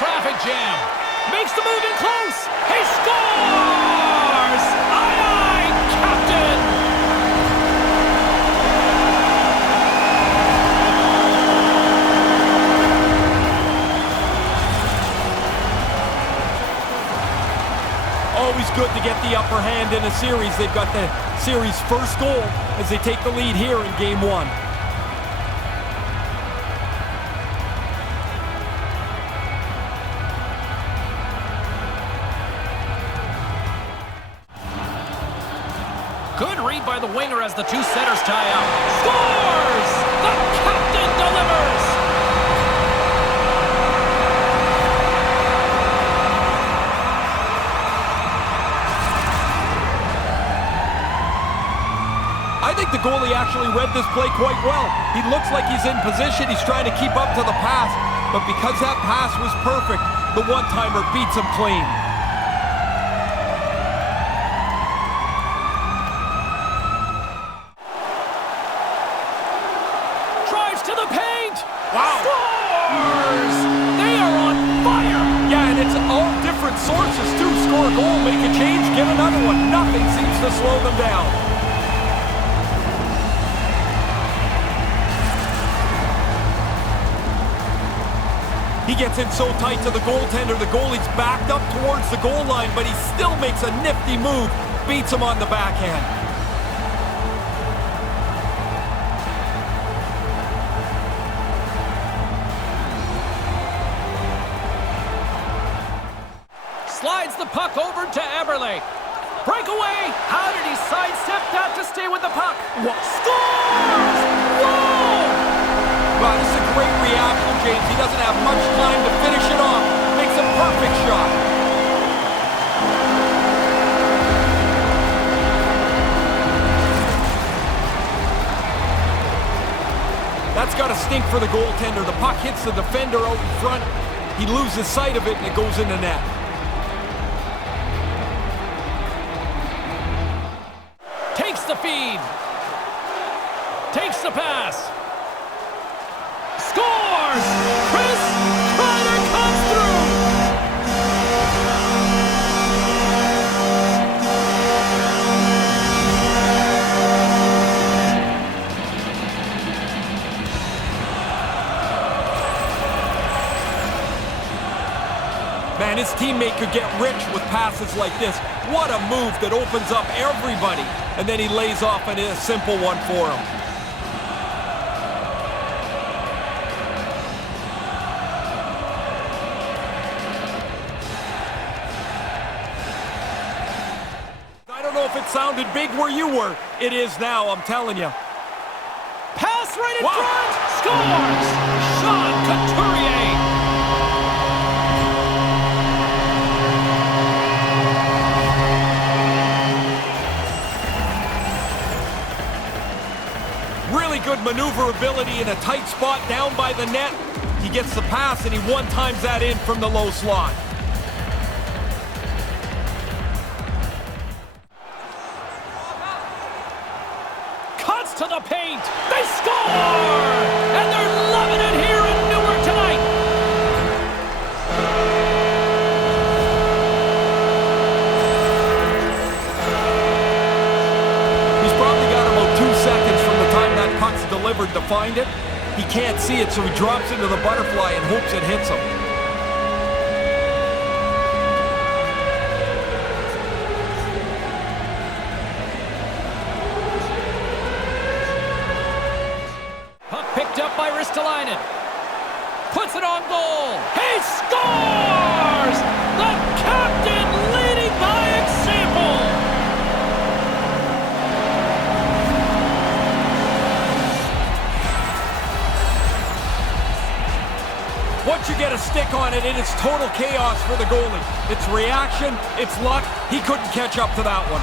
traffic jam. Makes the move in close. He scores! Aye, aye, Captain! Always good to get the upper hand in a series. They've got the series' first goal as they take the lead here in Game 1. Good read by the winger as the two setters tie up. Scores! The captain delivers! I think the goalie actually read this play quite well. He looks like he's in position. He's trying to keep up to the pass. But because that pass was perfect, the one-timer beats him clean. Drives to the paint! Wow! Scores! They are on fire! Yeah, and it's all different sources too. Score a goal, make a change, get another one. Nothing seems to slow them down. He gets in so tight to the goaltender, the goalie's backed up towards the goal line, but he still makes a nifty move, beats him on the backhand. Slides the puck over to Eberle. Breakaway! How did he sidestep that to stay with the puck? Scores! Whoa! Wow, this is a great reaction, James. He doesn't have much time to finish it off. Makes a perfect shot. That's got to stink for the goaltender. The puck hits the defender out in front. He loses sight of it, and it goes in the net. Takes the feed. Takes the pass. Scores! Chris Kreider comes through! Man, his teammate could get rich with passes like this. What a move that opens up everybody. And then he lays off a simple one for him. I don't know if it sounded big where you were. It is now, I'm telling you. Pass right in front! Scores! Sean Couturier! Really good maneuverability in a tight spot down by the net. He gets the pass and he one-times that in from the low slot. Cuts to the paint. They score! And they're loving it here in Newark tonight. He's probably got about 2 seconds from the time that puck's delivered to find it. He can't see it, so he drops into the butterfly and hopes it hits him. Puck picked up by Ristolainen. Puts it on goal. He scores! The captain leading by example. Once you get a stick on it, it is total chaos for the goalie. It's reaction, it's luck. He couldn't catch up to that one.